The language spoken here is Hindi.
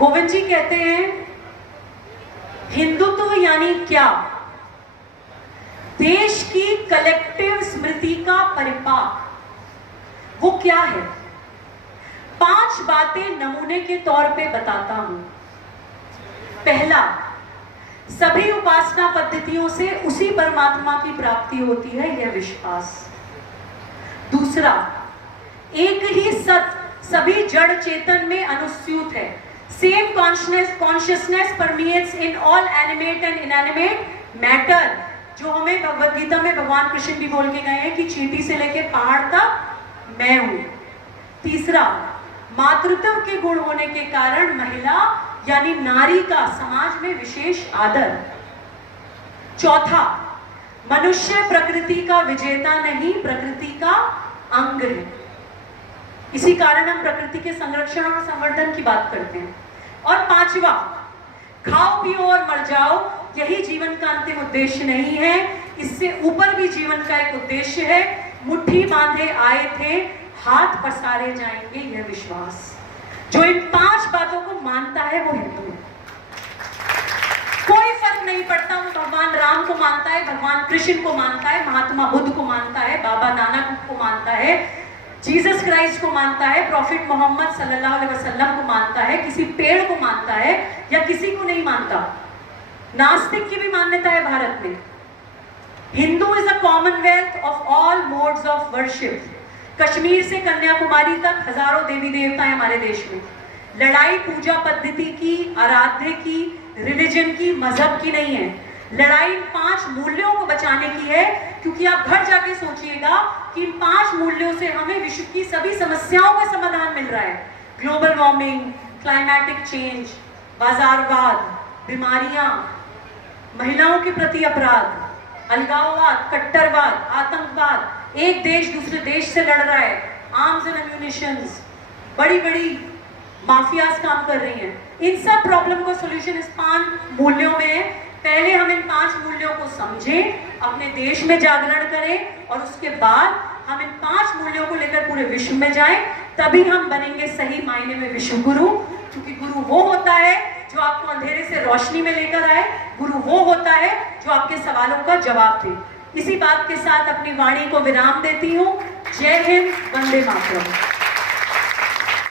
गोविंद जी कहते हैं हिंदुत्व यानी क्या? देश की कलेक्टिव स्मृति का परिपाक। वो क्या है? 5 बातें नमूने के तौर पे बताता हूं। पहला, सभी उपासना पद्धतियों से उसी परमात्मा की प्राप्ति होती है, यह विश्वास। दूसरा, एक ही सत्य सभी जड़ चेतन में अनुस्यूत है। Same consciousness permeates in all animate and inanimate matter, जो हमें भगवद गीता में भगवान कृष्ण भी बोल के गए हैं कि चींटी से लेकर पहाड़ तक मैं हूं। तीसरा, मातृत्व के गुण होने के कारण महिला यानी नारी का समाज में विशेष आदर। चौथा, मनुष्य प्रकृति का विजेता नहीं, प्रकृति का अंग है। इसी कारण हम प्रकृति के संरक्षण और संवर्धन की बात करते हैं। और पांचवा, खाओ पियो और मर जाओ, यही जीवन का अंतिम उद्देश्य नहीं है, इससे ऊपर भी जीवन का एक उद्देश्य है। मुट्ठी बांधे आए थे, हाथ पसारे जाएंगे, यह विश्वास। जो इन 5 बातों को मानता है वो हिंदू है। कोई फर्क नहीं पड़ता वो भगवान राम को मानता है, भगवान कृष्ण को मानता है, महात्मा बुद्ध को मानता है, बाबा नानक को मानता है, जीसस क्राइस्ट को मानता है, प्रॉफिट मोहम्मद सल्लल्लाहु अलैहि वसल्लम को मानता है, किसी पेड़ को मानता है या किसी को नहीं मानता। नास्तिक की भी मान्यता है भारत में। Hindu is a Commonwealth of all modes of worship. Kashmir से कन्याकुमारी तक हजारों देवी देवता है हमारे देश में। लड़ाई पूजा पद्धति की, आराध्य की, रिलीजन की, मजहब की नहीं है। लड़ाई 5 मूल्यों को बचाने की है, क्योंकि आप घर जाके सोचिएगा कि इन 5 मूल्यों से हमें विश्व की सभी समस्याओं का समाधान मिल रहा है। ग्लोबल वार्मिंग, क्लाइमेटिक चेंज, बाजारवाद, बीमारियां, महिलाओं के प्रति अपराध, अलगाववाद, कट्टरवाद, आतंकवाद, एक देश दूसरे देश से लड़ रहा है, आर्म्स एंड एम्यूनिशंस, बड़ी बड़ी माफियाज काम कर रही हैं। इन सब प्रॉब्लम का सॉल्यूशन इस 5 मूल्यों में है। पहले हम इन 5 मूल्यों को समझें, अपने देश में जागरण करें और उसके बाद हम इन 5 मूल्यों को लेकर पूरे विश्व में जाएं, तभी हम बनेंगे सही मायने में विश्व गुरु। क्योंकि गुरु वो होता है जो आपको अंधेरे से रोशनी में लेकर आए, गुरु वो होता है जो आपके सवालों का जवाब दे। इसी बात के साथ अपनी वाणी को विराम देती हूँ। जय हिंद, वंदे मातरम।